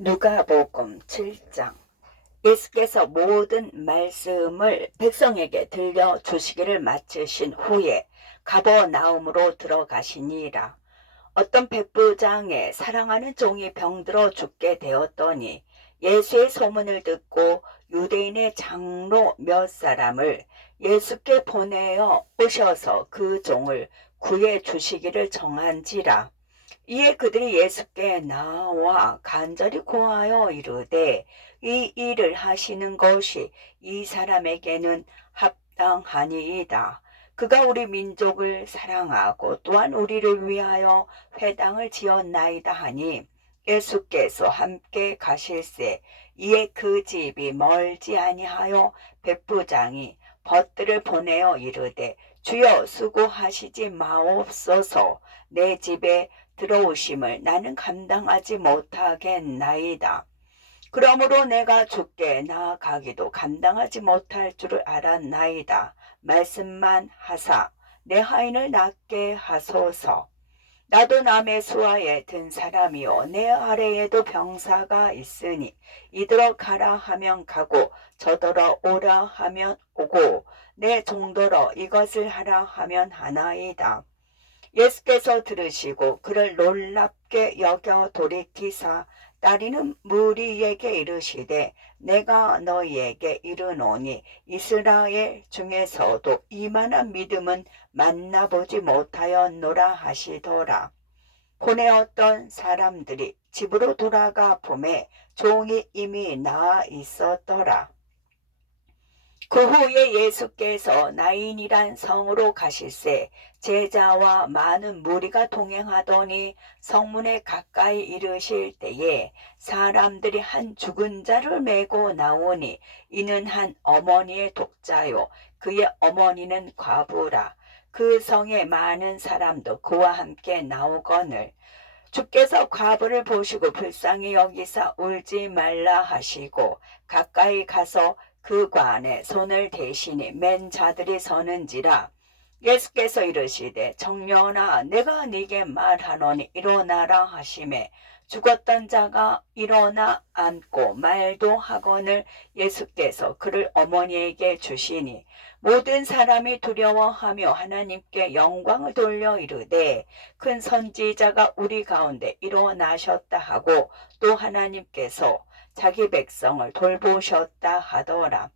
누가복음 7장. 예수께서 모든 말씀을 백성에게 들려주시기를 마치신 후에 가버나움으로 들어가시니라. 어떤 백부장의 사랑하는 종이 병들어 죽게 되었더니 예수의 소문을 듣고 유대인의 장로 몇 사람을 예수께 보내어 오셔서 그 종을 구해 주시기를 정한지라. 이에 그들이 예수께 나와 간절히 구하여 이르되 이 일을 하시는 것이 이 사람에게는 합당하니이다. 그가 우리 민족을 사랑하고 또한 우리를 위하여 회당을 지었나이다 하니 예수께서 함께 가실새 이에 그 집이 멀지 아니하여 백부장이 벗들을 보내어 이르되 주여 수고하시지 마옵소서. 내 집에 들어오심을 나는 감당하지 못하겠나이다. 그러므로 내가 주께 나아가기도 감당하지 못할 줄을 알았나이다. 말씀만 하사 내 하인을 낫게 하소서. 나도 남의 수하에 든 사람이요 내 아래에도 병사가 있으니 이더러 가라 하면 가고 저더러 오라 하면 오고 내 종더러 이것을 하라 하면 하나이다. 예수께서 들으시고 그를 놀랍게 여겨 돌이키사 따리는 무리에게 이르시되 내가 너희에게 이르노니 이스라엘 중에서도 이만한 믿음은 만나보지 못하였노라 하시더라. 보내었던 사람들이 집으로 돌아가 보매 종이 이미 나아 있었더라. 그 후에 예수께서 나인이란 성으로 가실새 제자와 많은 무리가 동행하더니 성문에 가까이 이르실 때에 사람들이 한 죽은 자를 메고 나오니 이는 한 어머니의 독자요 그의 어머니는 과부라. 그 성에 많은 사람도 그와 함께 나오거늘 주께서 과부를 보시고 불쌍히 여기사 울지 말라 하시고 가까이 가서 그 관에 손을 대시니 맨 자들이 서는지라. 예수께서 이르시되 청년아 내가 네게 말하노니 일어나라 하시매 죽었던 자가 일어나 앉고 말도 하거늘 예수께서 그를 어머니에게 주시니 모든 사람이 두려워하며 하나님께 영광을 돌려 이르되 큰 선지자가 우리 가운데 일어나셨다 하고 또 하나님께서 자기 백성을 돌보셨다 하더라.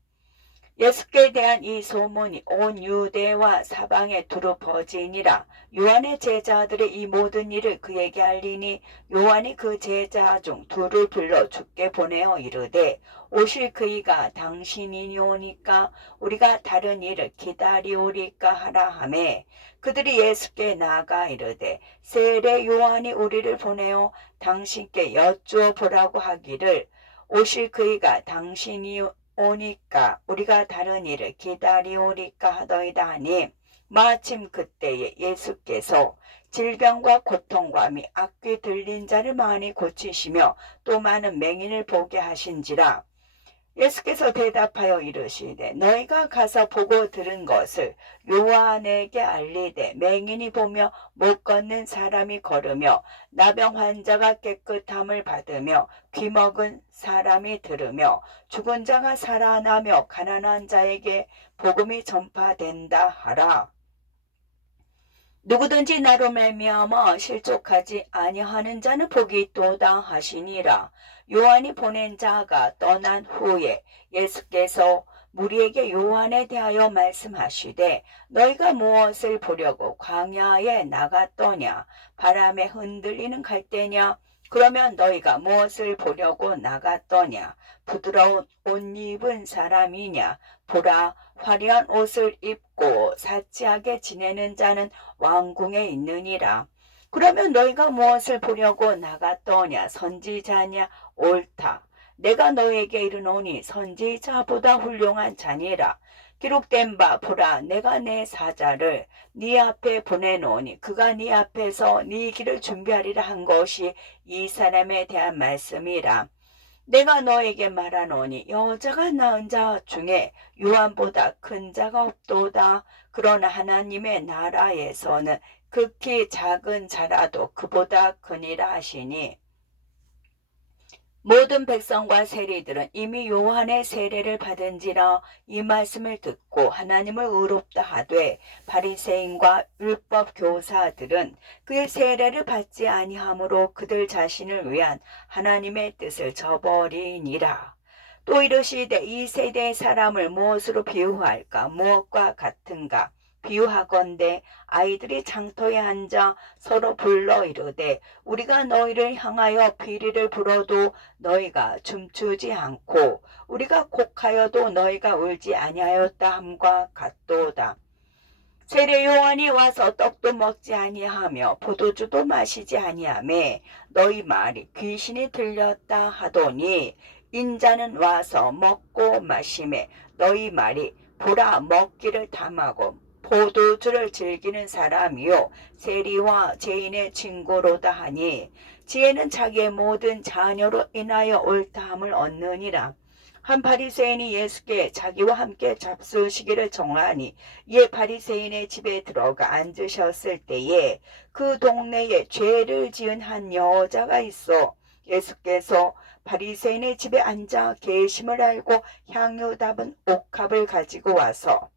예수께 대한 이 소문이 온 유대와 사방에 두루 퍼지니라. 요한의 제자들의 이 모든 일을 그에게 알리니 요한이 그 제자 중 둘을 불러 주께 보내어 이르되 오실 그이가 당신이니오니까 우리가 다른 일을 기다리오리까 하라 하매 그들이 예수께 나아가 이르되 세례 요한이 우리를 보내어 당신께 여쭈어 보라고 하기를 오실 그이가 당신이 오니까 우리가 다른 일을 기다리오리까 하더이다 하니 마침 그때에 예수께서 질병과 고통과 미 악귀 들린 자를 많이 고치시며 또 많은 맹인을 보게 하신지라. 예수께서 대답하여 이르시되 너희가 가서 보고 들은 것을 요한에게 알리되 맹인이 보며 못 걷는 사람이 걸으며 나병 환자가 깨끗함을 받으며 귀먹은 사람이 들으며 죽은 자가 살아나며 가난한 자에게 복음이 전파된다 하라. 누구든지 나로 말미암아 실족하지 아니하는 자는 복이 있도다 하시니라. 요한이 보낸 자가 떠난 후에 예수께서 무리에게 요한에 대하여 말씀하시되 너희가 무엇을 보려고 광야에 나갔더냐? 바람에 흔들리는 갈대냐? 그러면 너희가 무엇을 보려고 나갔더냐? 부드러운 옷 입은 사람이냐? 보라, 화려한 옷을 입고 사치하게 지내는 자는 왕궁에 있느니라. 그러면 너희가 무엇을 보려고 나갔더냐? 선지자냐? 옳다. 내가 너에게 이르노니 선지자보다 훌륭한 자니라. 기록된 바 보라 내가 내 사자를 네 앞에 보내노니 그가 네 앞에서 네 길을 준비하리라 한 것이 이 사람에 대한 말씀이라. 내가 너에게 말하노니 여자가 낳은 자 중에 요한보다 큰 자가 없도다. 그러나 하나님의 나라에서는 극히 작은 자라도 그보다 크니라 하시니 모든 백성과 세리들은 이미 요한의 세례를 받은지라 이 말씀을 듣고 하나님을 의롭다 하되 바리새인과 율법 교사들은 그의 세례를 받지 아니하므로 그들 자신을 위한 하나님의 뜻을 저버리니라. 또 이르시되 이 세대의 사람을 무엇으로 비유할까? 무엇과 같은가? 비유하건대 아이들이 장터에 앉아 서로 불러 이르되 우리가 너희를 향하여 비리를 불어도 너희가 춤추지 않고 우리가 곡하여도 너희가 울지 아니하였다 함과 같도다. 세례 요한이 와서 떡도 먹지 아니하며 포도주도 마시지 아니하며 너희 말이 귀신이 들렸다 하더니 인자는 와서 먹고 마시매 너희 말이 보라 먹기를 탐하고 포도주를 즐기는 사람이요 세리와 죄인의 친구로다 하니 지혜는 자기의 모든 자녀로 인하여 옳다함을 얻느니라. 한 바리새인이 예수께 자기와 함께 잡수시기를 청하니 이에 바리새인의 집에 들어가 앉으셨을 때에 그 동네에 죄를 지은 한 여자가 있어 예수께서 바리새인의 집에 앉아 계심을 알고 향유 담은 옥합을 가지고 와서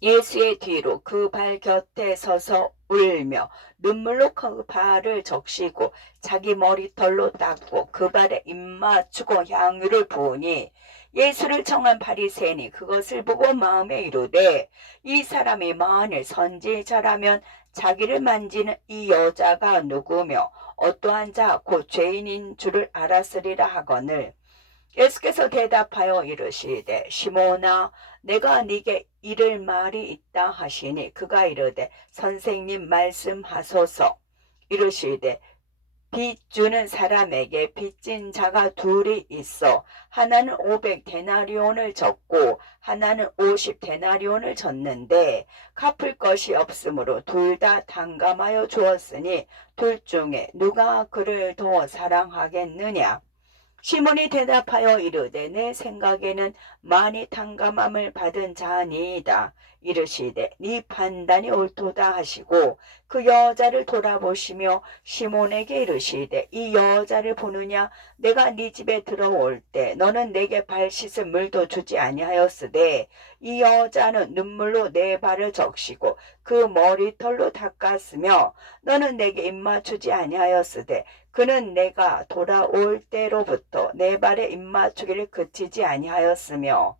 예수의 뒤로 그 발 곁에 서서 울며 눈물로 그 발을 적시고 자기 머리털로 닦고 그 발에 입 맞추고 향유를 부으니 예수를 청한 바리새인이 그것을 보고 마음에 이르되 이 사람이 만일 선지자라면 자기를 만지는 이 여자가 누구며 어떠한 자 곧 죄인인 줄을 알았으리라 하거늘 예수께서 대답하여 이르시되 시몬아 내가 네게 이를 말이 있다 하시니 그가 이르되 선생님 말씀하소서. 이르시되 빚 주는 사람에게 빚진 자가 둘이 있어 하나는 500데나리온을 졌고 하나는 50데나리온을 졌는데 갚을 것이 없으므로 둘 다 탕감하여 주었으니 둘 중에 누가 그를 더 사랑하겠느냐. 시몬이 대답하여 이르되 내 생각에는 많이 탕감함을 받은 자니이다. 이르시되 네 판단이 옳도다 하시고 그 여자를 돌아보시며 시몬에게 이르시되 이 여자를 보느냐 내가 네 집에 들어올 때 너는 내게 발 씻을 물도 주지 아니하였으되 이 여자는 눈물로 내 발을 적시고 그 머리털로 닦았으며 너는 내게 입맞추지 아니하였으되 그는 내가 돌아올 때로부터 내 발에 입맞추기를 그치지 아니하였으며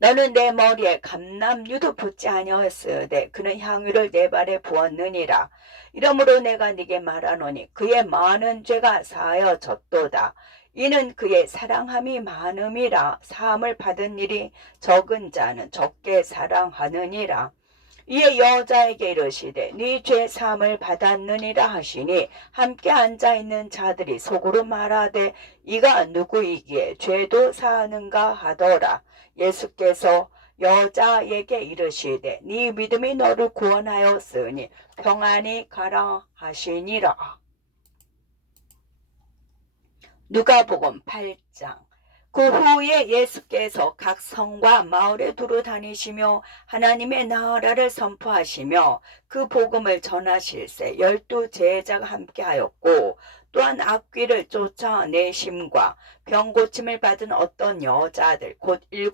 너는 내 머리에 감람유도 붓지 아니하였으되 그는 향유를 내 발에 부었느니라. 이러므로 내가 네게 말하노니 그의 많은 죄가 사하여졌도다. 이는 그의 사랑함이 많음이라. 사함을 받은 일이 적은 자는 적게 사랑하느니라. 이에 여자에게 이르시되 네 죄 사함을 받았느니라 하시니 함께 앉아있는 자들이 속으로 말하되 이가 누구이기에 죄도 사하는가 하더라. 예수께서 여자에게 이르시되 네 믿음이 너를 구원하였으니 평안히 가라 하시니라. 누가복음 8장. 그 후에 예수께서 각 성과 마을에 두루 다니시며 하나님의 나라를 선포하시며 그 복음을 전하실세 12 제자가 함께하였고 또한 악귀를 쫓아내심과 병고침을 받은 어떤 여자들 곧 7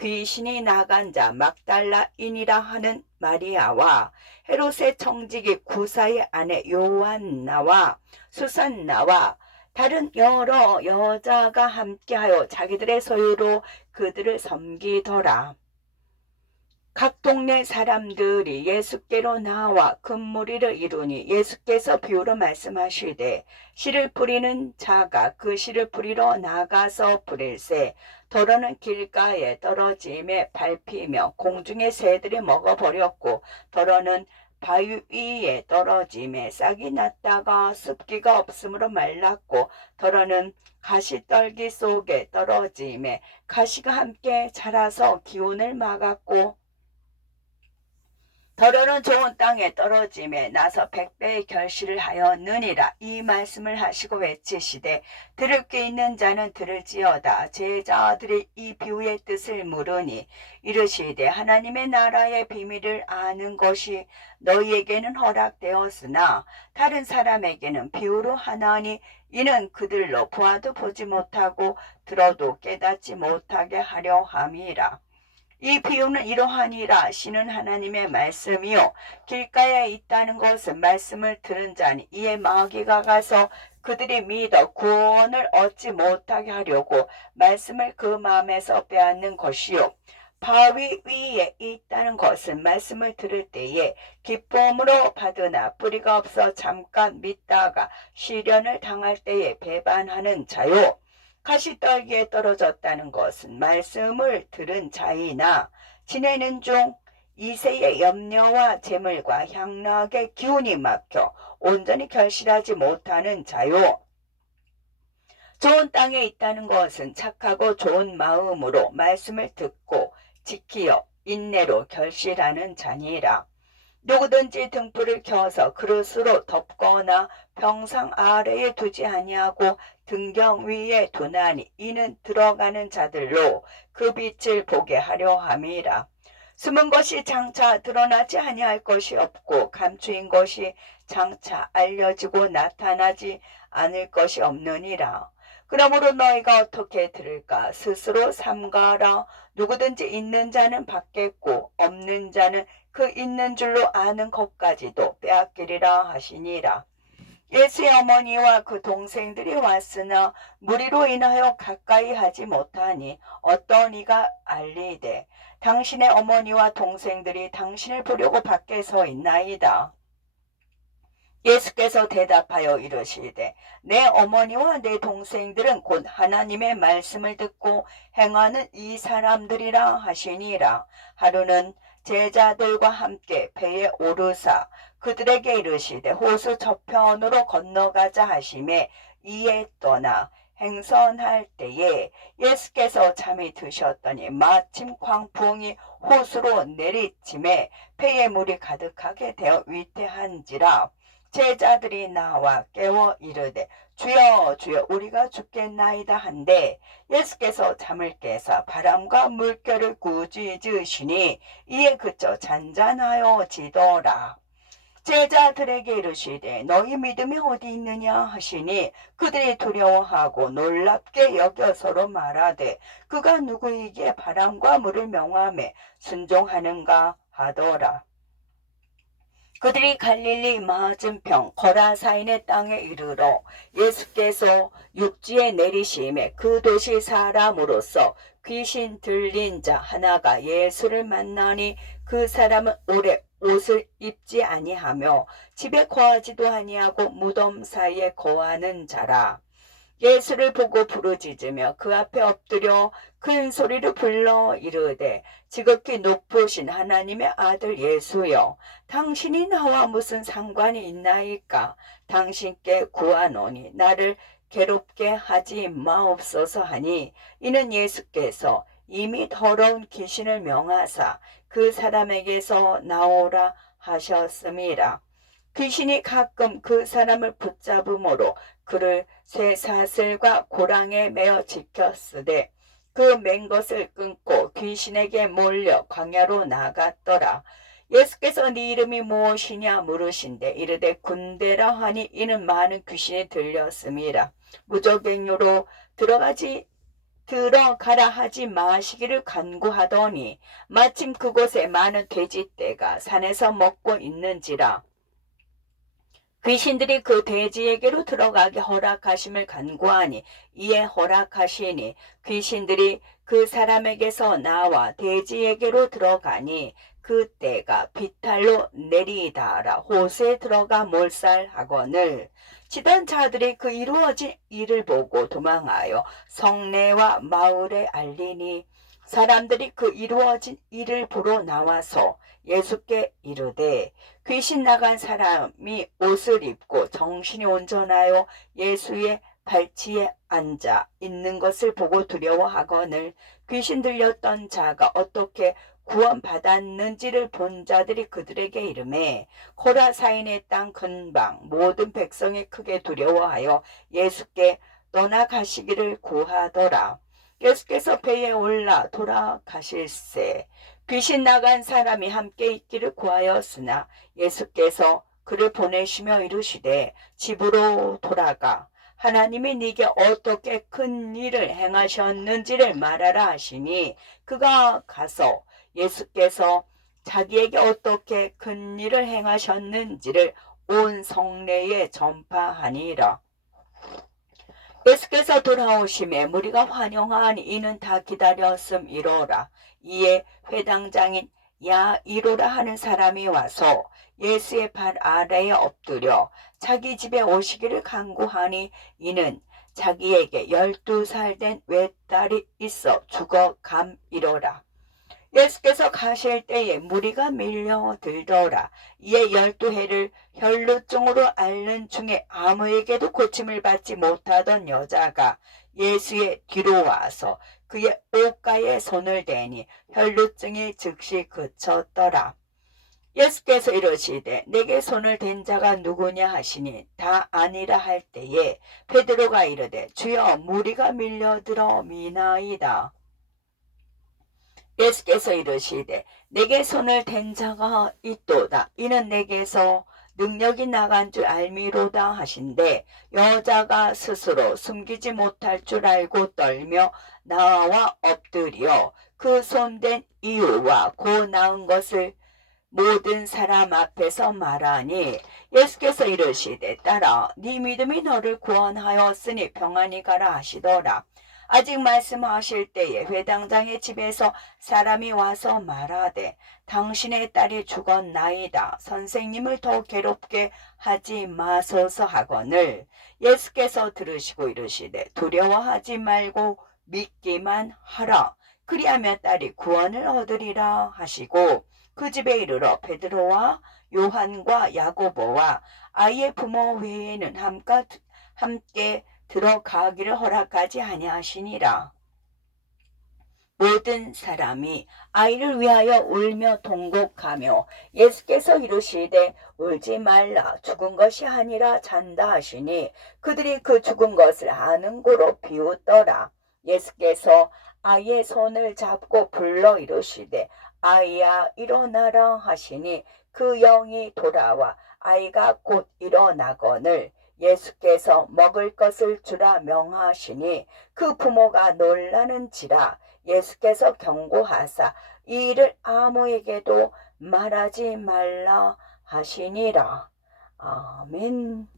귀신이 나간 자 막달라인이라 하는 마리아와 헤롯의 청지기 구사의 아내 요한나와 수산나와 다른 여러 여자가 함께하여 자기들의 소유로 그들을 섬기더라. 각 동네 사람들이 예수께로 나와 금무리를 이루니 예수께서 비유로 말씀하시되 씨를 뿌리는 자가 그 씨를 뿌리러 나가서 뿌릴새 더러는 길가에 떨어짐에 밟히며 공중의 새들이 먹어버렸고 더러는 바위 위에 떨어짐에 싹이 났다가 습기가 없으므로 말랐고 더러는 가시떨기 속에 떨어짐에 가시가 함께 자라서 기운을 막았고 더러는 좋은 땅에 떨어짐에 나서 100배의 결실을 하였느니라. 이 말씀을 하시고 외치시되 들을 게 있는 자는 들을지어다. 제자들이 이 비유의 뜻을 물으니 이르시되 하나님의 나라의 비밀을 아는 것이 너희에게는 허락되었으나 다른 사람에게는 비유로 하나니 이는 그들로 보아도 보지 못하고 들어도 깨닫지 못하게 하려 함이라. 이 비유는 이러하니라. 신은 하나님의 말씀이요 길가에 있다는 것은 말씀을 들은 자니 이에 마귀가 가서 그들이 믿어 구원을 얻지 못하게 하려고 말씀을 그 마음에서 빼앗는 것이요 바위 위에 있다는 것은 말씀을 들을 때에 기쁨으로 받으나 뿌리가 없어 잠깐 믿다가 시련을 당할 때에 배반하는 자요 가시떨기에 떨어졌다는 것은 말씀을 들은 자이나 지내는 중 이세의 염려와 재물과 향락의 기운이 막혀 온전히 결실하지 못하는 자요. 좋은 땅에 있다는 것은 착하고 좋은 마음으로 말씀을 듣고 지키어 인내로 결실하는 자니라. 누구든지 등불을 켜서 그릇으로 덮거나 병상 아래에 두지 아니하고 등경 위에 두나니 이는 들어가는 자들로 그 빛을 보게 하려 함이라. 숨은 것이 장차 드러나지 아니할 것이 없고 감추인 것이 장차 알려지고 나타나지 않을 것이 없느니라. 그러므로 너희가 어떻게 들을까? 스스로 삼가라. 누구든지 있는 자는 받겠고 없는 자는 그 있는 줄로 아는 것까지도 빼앗기리라 하시니라. 예수의 어머니와 그 동생들이 왔으나 무리로 인하여 가까이 하지 못하니 어떤 이가 알리되 당신의 어머니와 동생들이 당신을 보려고 밖에 서 있나이다. 예수께서 대답하여 이르시되 내 어머니와 내 동생들은 곧 하나님의 말씀을 듣고 행하는 이 사람들이라 하시니라. 하루는 제자들과 함께 배에 오르사 그들에게 이르시되 호수 저편으로 건너가자 하시매 이에 떠나 행선할 때에 예수께서 잠이 드셨더니 마침 광풍이 호수로 내리침에 배에 물이 가득하게 되어 위태한지라. 제자들이 나와 깨워 이르되 주여 주여 우리가 죽겠나이다 한데 예수께서 잠을 깨사 바람과 물결을 꾸짖으시니 이에 그쳐 잔잔하여 지더라. 제자들에게 이르시되 너희 믿음이 어디 있느냐 하시니 그들이 두려워하고 놀랍게 여겨 서로 말하되 그가 누구이기에 바람과 물을 명하매 순종하는가 하더라. 그들이 갈릴리 맞은편 거라사인의 땅에 이르러 예수께서 육지에 내리심에 그 도시 사람으로서 귀신 들린 자 하나가 예수를 만나니 그 사람은 오래 옷을 입지 아니하며 집에 거하지도 아니하고 무덤 사이에 거하는 자라. 예수를 보고 부르짖으며 그 앞에 엎드려 큰 소리로 불러 이르되 지극히 높으신 하나님의 아들 예수여 당신이 나와 무슨 상관이 있나이까. 당신께 구하노니 나를 괴롭게 하지 마옵소서 하니 이는 예수께서 이미 더러운 귀신을 명하사 그 사람에게서 나오라 하셨음이라. 귀신이 가끔 그 사람을 붙잡음으로 그를 쇠사슬과 고랑에 매어 지켰으되 그 맨 것을 끊고 귀신에게 몰려 광야로 나갔더라. 예수께서 네 이름이 무엇이냐 물으신대 이르되 군대라 하니 이는 많은 귀신이 들렸음이라. 무적행료로 들어가라 하지 마시기를 간구하더니 마침 그곳에 많은 돼지떼가 산에서 먹고 있는지라. 귀신들이 그 돼지에게로 들어가게 허락하심을 간구하니 이에 허락하시니 귀신들이 그 사람에게서 나와 돼지에게로 들어가니 그 떼가 비탈로 내리다라 호수에 들어가 몰살하거늘 치던 자들이 그 이루어진 일을 보고 도망하여 성내와 마을에 알리니 사람들이 그 이루어진 일을 보러 나와서 예수께 이르되 귀신 나간 사람이 옷을 입고 정신이 온전하여 예수의 발치에 앉아 있는 것을 보고 두려워하거늘 귀신 들렸던 자가 어떻게 구원받았는지를 본 자들이 그들에게 이르매 코라사인의 땅 근방 모든 백성이 크게 두려워하여 예수께 떠나가시기를 구하더라. 예수께서 배에 올라 돌아가실새 귀신 나간 사람이 함께 있기를 구하였으나 예수께서 그를 보내시며 이르시되 집으로 돌아가 하나님이 네게 어떻게 큰 일을 행하셨는지를 말하라 하시니 그가 가서 예수께서 자기에게 어떻게 큰 일을 행하셨는지를 온 성내에 전파하니라. 예수께서 돌아오심에 무리가 환영하니 이는 다 기다렸음이로라. 이에 회당장인 야이로라 하는 사람이 와서 예수의 발 아래에 엎드려 자기 집에 오시기를 간구하니 이는 자기에게 12살 된 외딸이 있어 죽어감이로라. 예수께서 가실 때에 무리가 밀려들더라. 이에 12해를 혈루증으로 앓는 중에 아무에게도 고침을 받지 못하던 여자가 예수의 뒤로 와서 그의 옷가에 손을 대니 혈루증이 즉시 그쳤더라. 예수께서 이르시되 내게 손을 댄 자가 누구냐 하시니 다 아니라 할 때에 베드로가 이르되 주여 무리가 밀려들어 미나이다. 예수께서 이르시되 내게 손을 댄 자가 있도다. 이는 내게서 능력이 나간 줄 알미로다 하신대 여자가 스스로 숨기지 못할 줄 알고 떨며 나와 엎드려 그 손댄 이유와 고 나은 것을 모든 사람 앞에서 말하니 예수께서 이르시되 딸아 네 믿음이 너를 구원하였으니 평안히 가라 하시더라. 아직 말씀하실 때에 회당장의 집에서 사람이 와서 말하되 당신의 딸이 죽었나이다. 선생님을 더 괴롭게 하지 마소서 하거늘 예수께서 들으시고 이르시되 두려워하지 말고 믿기만 하라. 그리하면 딸이 구원을 얻으리라 하시고 그 집에 이르러 베드로와 요한과 야고보와 아이의 부모 외에는 함께 들어가기를 허락하지 아니하시니라. 모든 사람이 아이를 위하여 울며 통곡하며 예수께서 이르시되 울지 말라 죽은 것이 아니라 잔다 하시니 그들이 그 죽은 것을 아는 고로 비웃더라. 예수께서 아이의 손을 잡고 불러 이르시되 아이야 일어나라 하시니 그 영이 돌아와 아이가 곧 일어나거늘 예수께서 먹을 것을 주라 명하시니 그 부모가 놀라는지라. 예수께서 경고하사 이 일을 아무에게도 말하지 말라 하시니라. 아멘.